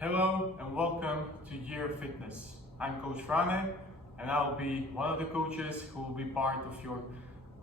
Hello and welcome to Year of Fitness. I'm Coach Frane and I'll be one of the coaches who will be part of your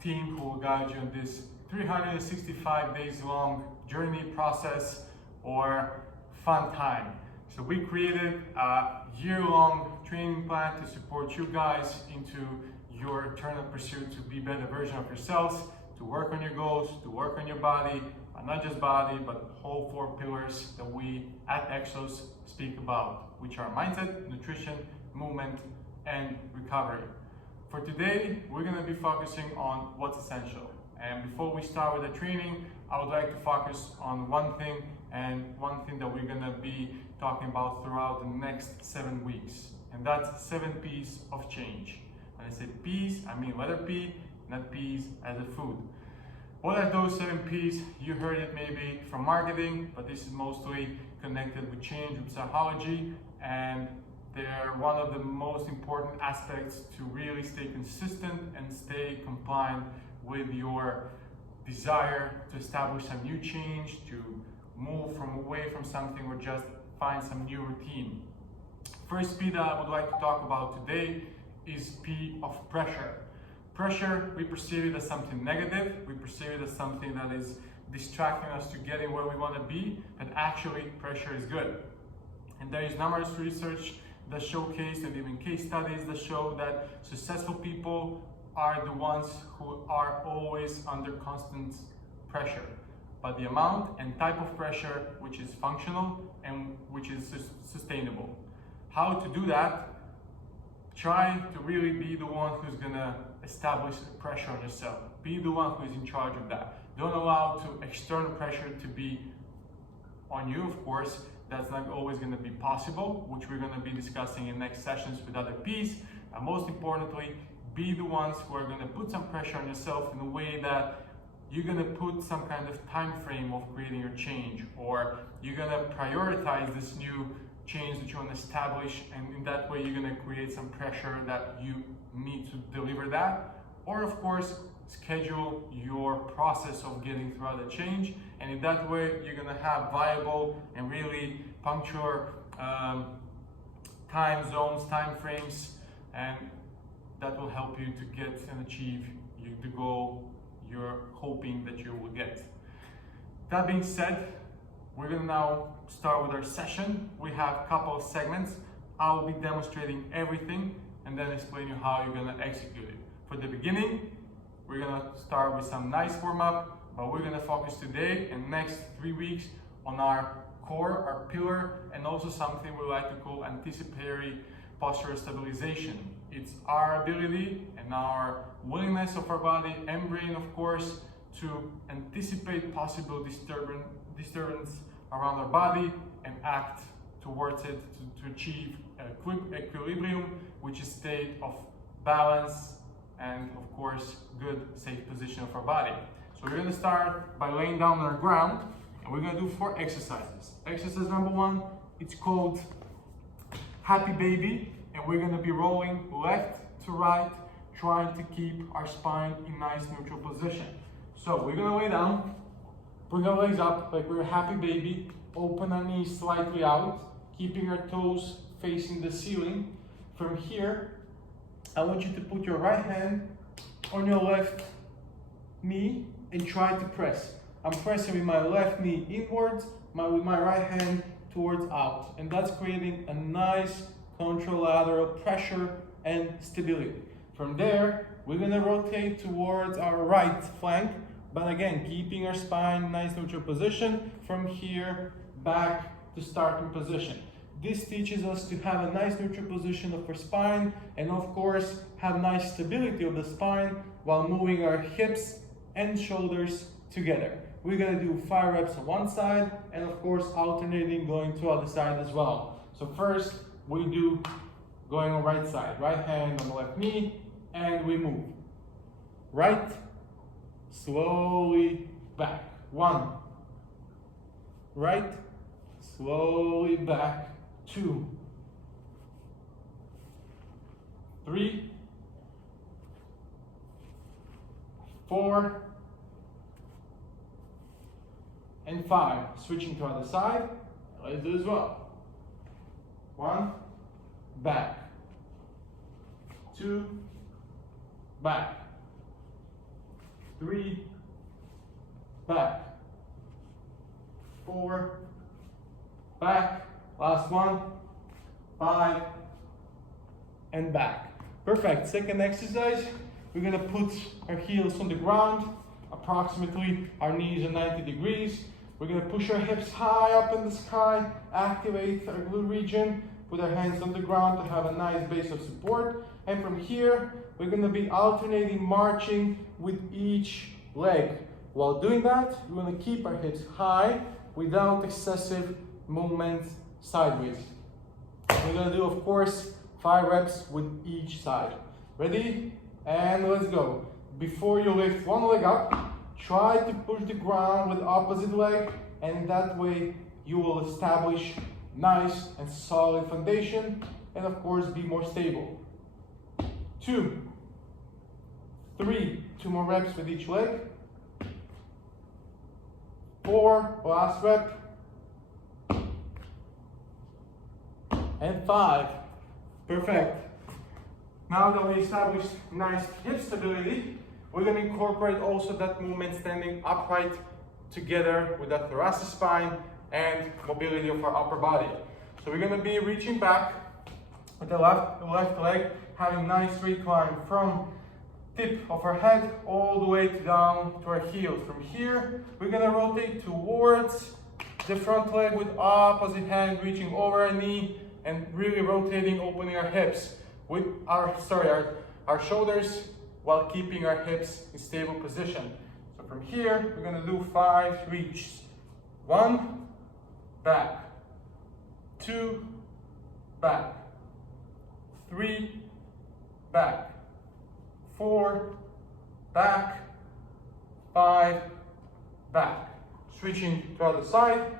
team who will guide you on this 365 days long journey process or fun time. So we created a year-long training plan to support you guys into your eternal pursuit to be a better version of yourselves, to work on your goals, to work on your body, not just body, but whole 4 pillars that we at Exos speak about, which are mindset, nutrition, movement, and recovery. For today, we're gonna be focusing on what's essential. And before we start with the training, I would like to focus on one thing that we're gonna be talking about throughout the next 7 weeks. And that's 7 P's of change. When I say P's, I mean letter P, not P's as a food. What are those 7 P's? You heard it maybe from marketing, but this is mostly connected with change, with psychology, and they're one of the most important aspects to really stay consistent and stay compliant with your desire to establish some new change, to move away from something or just find some new routine. First P that I would like to talk about today is P of pressure. Pressure, we perceive it as something negative, we perceive it as something that is distracting us to getting where we want to be, but actually pressure is good. And there is numerous research that showcase and even case studies that show that successful people are the ones who are always under constant pressure. But the amount and type of pressure which is functional and which is sustainable. How to do that? Try to really be the one who's gonna establish pressure on yourself. Be the one who is in charge of that. Don't allow external pressure to be on you, of course. That's not always gonna be possible, which we're gonna be discussing in next sessions with other P's. And most importantly, be the ones who are gonna put some pressure on yourself in a way that you're gonna put some kind of time frame of creating your change, or you're gonna prioritize this new change that you want to establish, and in that way you're going to create some pressure that you need to deliver that, or of course schedule your process of getting throughout the change, and in that way you're going to have viable and really punctual time zones, time frames, and that will help you to get and achieve the goal you're hoping that you will get. That being said, we're gonna now start with our session. We have a couple of segments. I'll be demonstrating everything and then explain you how you're gonna execute it. For the beginning, we're gonna start with some nice warm up, but we're gonna focus today and next 3 weeks on our core, our pillar, and also something we like to call anticipatory postural stabilization. It's our ability and our willingness of our body and brain, of course, to anticipate possible disturbance around our body and act towards it to achieve equilibrium, which is state of balance and of course good safe position of our body. So we're going to start by laying down on our ground, and we're going to do 4 exercises. Exercise number 1, it's called Happy Baby, and we're going to be rolling left to right, trying to keep our spine in nice neutral position. So we're going to lay down, bring our legs up like we're a happy baby, open our knees slightly out, keeping our toes facing the ceiling. From here, I want you to put your right hand on your left knee and try to press. I'm pressing with my left knee inwards, with my right hand towards out. And that's creating a nice contralateral pressure and stability. From there, we're gonna rotate towards our right flank, but again, keeping our spine in nice neutral position. From here, back to starting position. This teaches us to have a nice neutral position of our spine, and of course, have nice stability of the spine while moving our hips and shoulders together. We're gonna do 5 reps on one side, and of course, alternating going to the other side as well. So first, we do going on right side, right hand on the left knee, and we move. Right, slowly back. 1, right, slowly back. 2, 3, 4, and 5. Switching to the other side, let's do as well. 1, back. 2, back. 3, back. 4, back. Last one. 5, and back. Perfect. Second exercise, we're gonna put our heels on the ground, approximately our knees are 90 degrees. We're gonna push our hips high up in the sky, activate our glute region, put our hands on the ground to have a nice base of support. And from here, we're gonna be alternating marching with each leg. While doing that, we're gonna keep our hips high without excessive movement sideways. We're gonna do, of course, 5 reps with each side. Ready? And let's go. Before you lift one leg up, try to push the ground with opposite leg, and in that way you will establish nice and solid foundation, and of course be more stable. 2, 3, 2 more reps with each leg. 4, last rep. And 5. Perfect. Now that we established nice hip stability, we're going to incorporate also that movement standing upright together with that thoracic spine and mobility of our upper body. So we're going to be reaching back with the left leg, having nice straight line from tip of our head all the way down to our heels. From here, we're going to rotate towards the front leg with opposite hand reaching over our knee and really rotating, opening our hips with our shoulders while keeping our hips in stable position. So from here, we're gonna do 5 reaches. 1, back. 2, back. 3, back. 4, back. 5, back. Switching to the other side.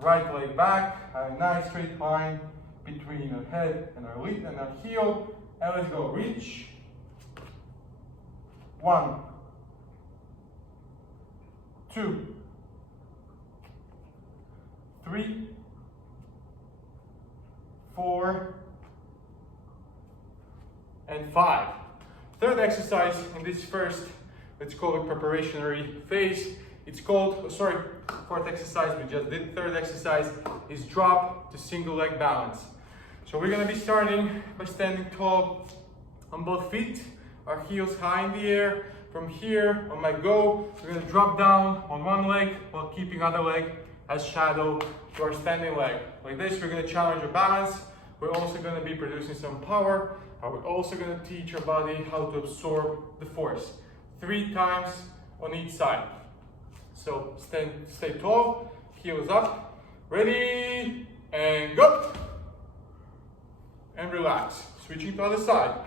Right leg back, a nice straight line between our head and our lead and our heel. And let's go. Reach. 1, 2, 3, 4, and 5. Third exercise in this first, let's call it preparationary phase. It's called, fourth exercise we just did. Third exercise is drop to single leg balance. So we're gonna be starting by standing tall on both feet, our heels high in the air. From here, on my go, we're gonna drop down on one leg while keeping other leg as shadow to our standing leg. Like this, we're gonna challenge our balance. We're also gonna be producing some power. We're also gonna teach our body how to absorb the force. 3 times on each side. So stay tall, heels up, ready, and go. And relax. Switching to the other side.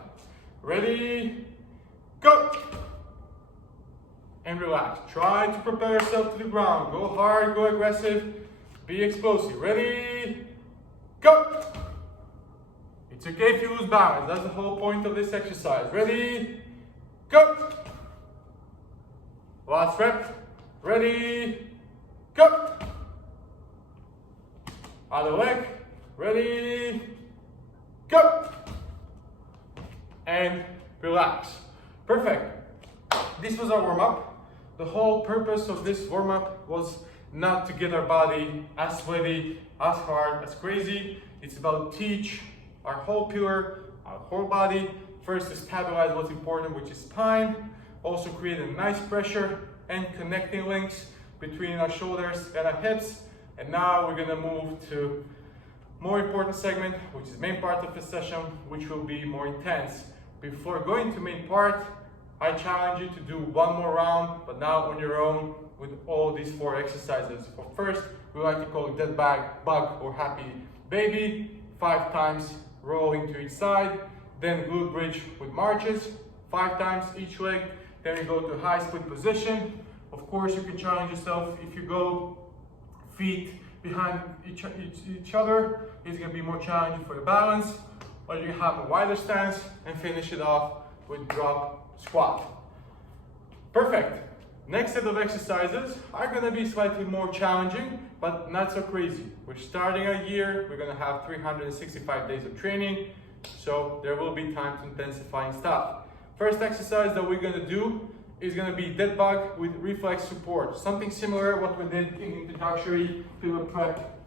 Ready, go. And relax. Try to prepare yourself to the ground. Go hard, go aggressive, be explosive. Ready, go. It's okay if you lose balance. That's the whole point of this exercise. Ready, go. Last rep. Ready, go. Other leg. Ready, go. And relax. Perfect. This was our warm-up. The whole purpose of this warm-up was not to get our body as sweaty, as hard, as crazy. It's about teach our whole pillar, our whole body. First to stabilize what's important, which is spine. Also create a nice pressure and connecting links between our shoulders and our hips. And now we're gonna move to more important segment, which is main part of the session, which will be more intense. Before going to main part, I challenge you to do one more round, but now on your own with all these 4 exercises. For first, we like to call it dead bug or happy baby, 5 times rolling to each side, then glute bridge with marches, 5 times each leg, then we go to high split position. Of course, you can challenge yourself if you go feet behind each other, it's gonna be more challenging for your balance, or you have a wider stance and finish it off with drop squat. Perfect. Next set of exercises are gonna be slightly more challenging, but not so crazy. We're starting a year, we're gonna have 365 days of training, so there will be time to intensifying stuff. First exercise that we're gonna do is gonna be dead bug with reflex support. Something similar what we did in introductory pillar prep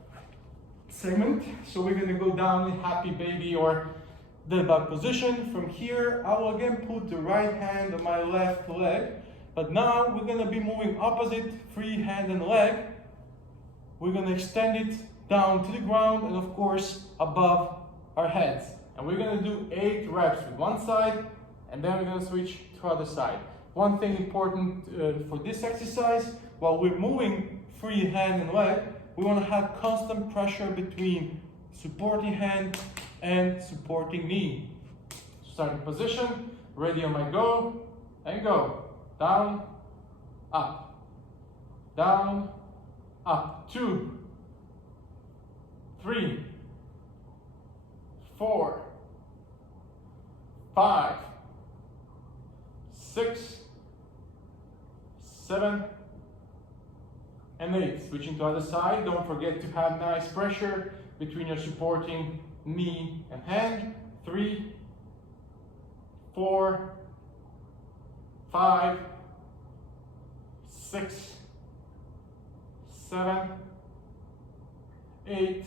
segment. So we're gonna go down in happy baby or dead bug position. From here, I will again put the right hand on my left leg. But now we're gonna be moving opposite, free hand and leg. We're gonna extend it down to the ground and of course above our heads. And we're gonna do 8 reps with one side and then we're gonna switch to other side. One thing important for this exercise, while we're moving free hand and leg, we wanna have constant pressure between supporting hand and supporting knee. Starting position, ready on my go, and go. Down, up, 2, 3, 4, 5, 6, 7, and 8. Switching to other side, don't forget to have nice pressure between your supporting knee and hand. 3, 4, 5, 6, 7, 8,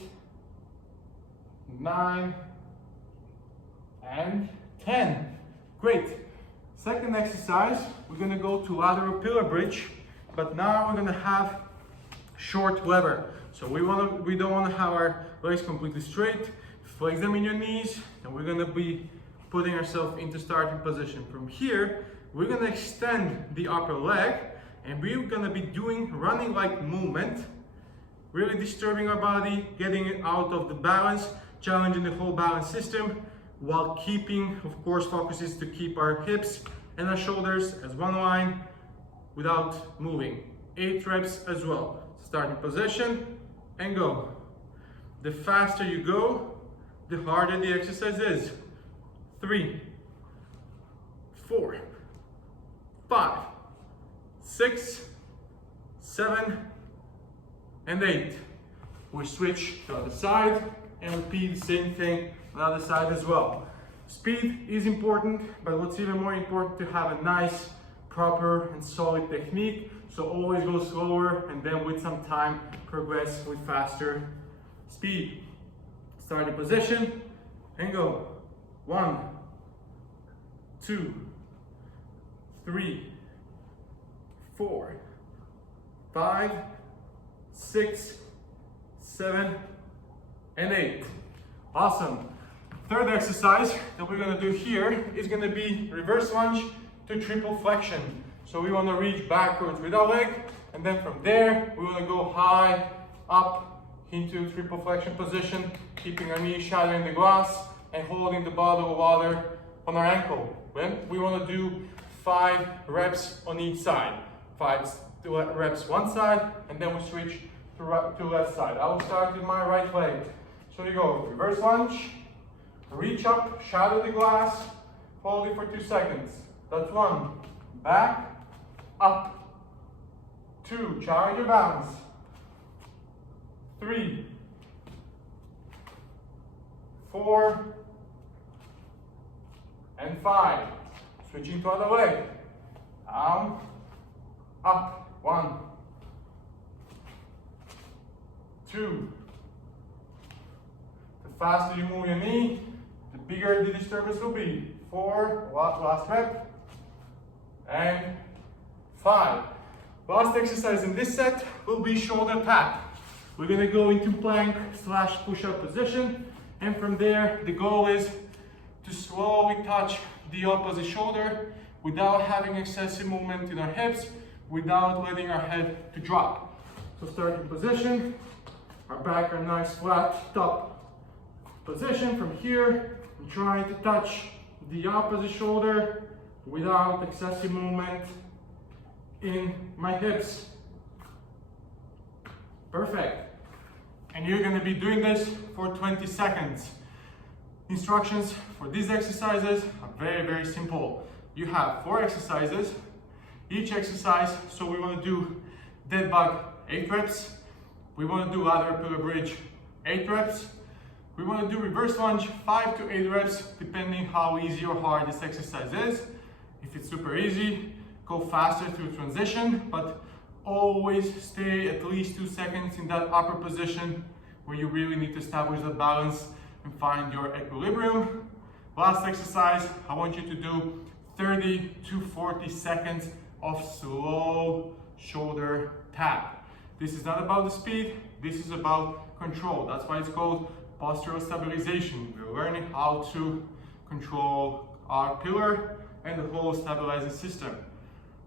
9, and 10. Great. Second exercise, we're gonna go to lateral pillar bridge, but now we're gonna have short lever. So we don't wanna have our legs completely straight. Flex them in your knees, and we're gonna be putting ourselves into starting position. From here, we're gonna extend the upper leg and we're gonna be doing running like movement, really disturbing our body, getting it out of the balance, challenging the whole balance system while keeping, of course, focus is to keep our hips and our shoulders as one line without moving. 8 reps as well. Starting position and go. The faster you go, the harder the exercise is. 3, 4, 5, 6, 7, and 8. We switch to the other side and repeat the same thing on the other side as well. Speed is important, but what's even more important to have a nice, proper and solid technique. So always go slower and then with some time progress with faster speed. Starting position and go. 1, 2, 3, 4, 5, 6, 7, and 8. Awesome. Third exercise that we're gonna do here is gonna be reverse lunge to triple flexion. So we wanna reach backwards with our leg, and then from there, we wanna go high up into triple flexion position, keeping our knees shadowing the glass and holding the bottle of water on our ankle. Then we wanna do 5 reps on each side. 5 reps one side, and then we switch to left side. I will start with my right leg. So you go reverse lunge, reach up, shadow the glass, hold it for 2 seconds. That's 1. Back, up. 2, challenge your balance. 3, 4, and 5. Switching to other leg. Down, up. 1, 2. The faster you move your knee, the bigger the disturbance will be. 4, last rep, and 5. Last exercise in this set will be shoulder tap. We're gonna go into plank / push-up position, and from there the goal is to slowly touch the opposite shoulder without having excessive movement in our hips, without letting our head to drop. So starting position, our back are nice flat top position. From here, I'm trying to touch the opposite shoulder without excessive movement in my hips. Perfect. And you're gonna be doing this for 20 seconds. Instructions for these exercises are very, very simple. You have 4 exercises. each exercise. So we want to do dead bug 8 reps. We want to do lateral pillar bridge 8 reps. We want to do reverse lunge 5 to 8 reps, depending how easy or hard this exercise is. If it's super easy, go faster through transition, but always stay at least 2 seconds in that upper position where you really need to establish that balance and find your equilibrium. Last exercise, I want you to do 30 to 40 seconds of slow shoulder tap. This is not about the speed, this is about control. That's why it's called postural stabilization. We're learning how to control our pillar and the whole stabilizing system.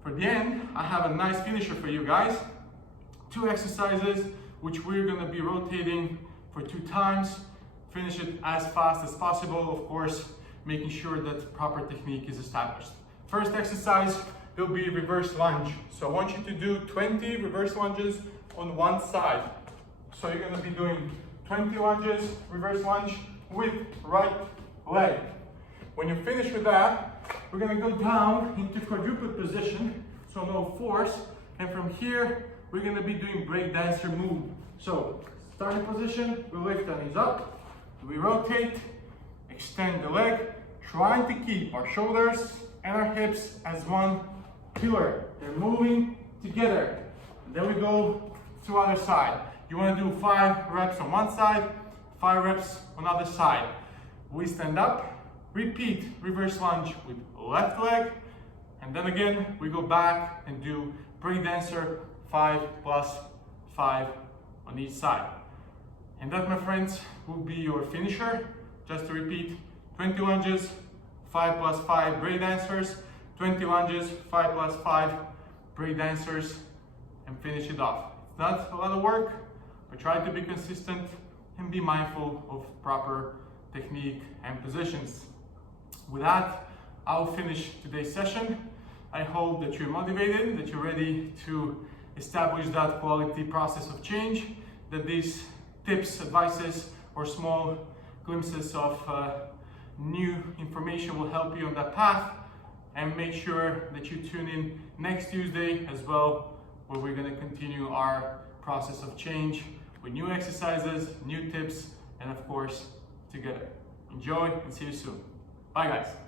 For the end, I have a nice finisher for you guys. 2 exercises which we're going to be rotating for 2 times. Finish it as fast as possible, of course, making sure that proper technique is established. First exercise will be reverse lunge. So I want you to do 20 reverse lunges on one side. So you're going to be doing 20 lunges, reverse lunge with right leg. When you finish with that, we're going to go down into quadruped position, so no force. And from here, we're going to be doing breakdancer move. So starting position, we lift our knees up, we rotate, extend the leg, trying to keep our shoulders and our hips as one pillar. They're moving together. And then we go to other side. You want to do 5 reps on one side, 5 reps on other side. We stand up, repeat reverse lunge with left leg, and then again we go back and do breakdancer 5 plus 5 on each side. And that, my friends, will be your finisher. Just to repeat, 20 lunges, 5 plus 5 breakdancers, 20 lunges, 5 plus 5 breakdancers, and finish it off. It's not a lot of work, but try to be consistent and be mindful of proper technique and positions. With that, I'll finish today's session. I hope that you're motivated, that you're ready to establish that quality process of change, that these tips, advices, or small glimpses of new information will help you on that path. And make sure that you tune in next Tuesday as well, where we're going to continue our process of change with new exercises, new tips, and of course, together. Enjoy and see you soon. Bye guys.